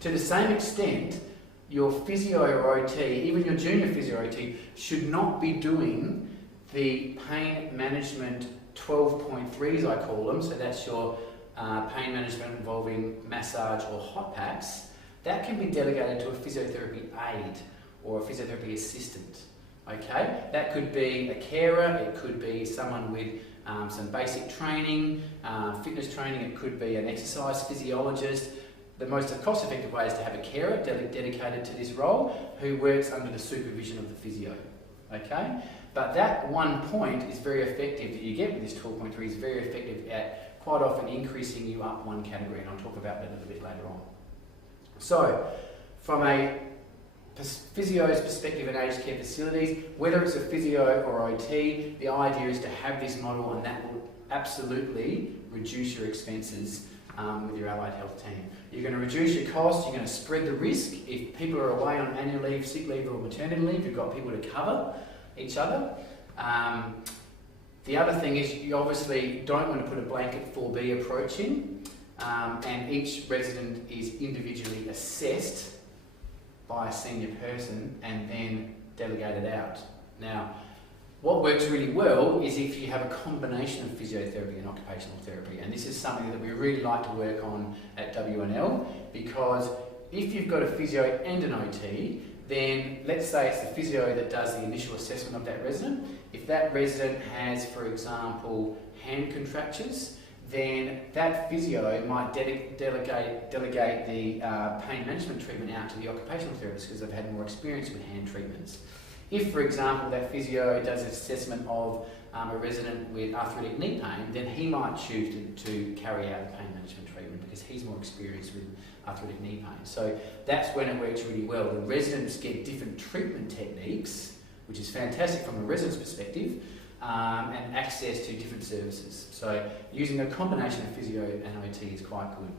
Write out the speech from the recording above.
To the same extent, your physio or OT, even your junior physio OT, should not be doing the pain management 12.3s, I call them. So that's your pain management involving massage or hot packs. That can be delegated to a physiotherapy aide or a physiotherapy assistant. Okay, that could be a carer, it could be someone with some basic training, fitness training, it could be an exercise physiologist. The most cost-effective way is to have a carer dedicated to this role who works under the supervision of the physio. Okay, but that one point is very effective that you get with this 12.3 is very effective at quite often increasing you up one category, and I'll talk about that a little bit later on. So, from a physio's perspective in aged care facilities, whether it's a physio or OT, the idea is to have this model, and that will absolutely reduce your expenses with your allied health team. You're going to reduce your costs, you're going to spread the risk. If people are away on annual leave, sick leave or maternity leave, you've got people to cover each other. The other thing is you obviously don't want to put a blanket 4B approach in, and each resident is individually assessed by a senior person and then delegated out. Now, what works really well is if you have a combination of physiotherapy and occupational therapy, and this is something that we really like to work on at W&L, because if you've got a physio and an OT, then let's say it's the physio that does the initial assessment of that resident. If that resident has, for example, hand contractures, then that physio might delegate the pain management treatment out to the occupational therapist because they've had more experience with hand treatments. If, for example, that physio does an assessment of a resident with arthritic knee pain, then he might choose to carry out the pain management treatment because he's more experienced with arthritic knee pain. So that's when it works really well. The residents get different treatment techniques, which is fantastic from a resident's perspective, and access to different services. So using a combination of physio and OT is quite good.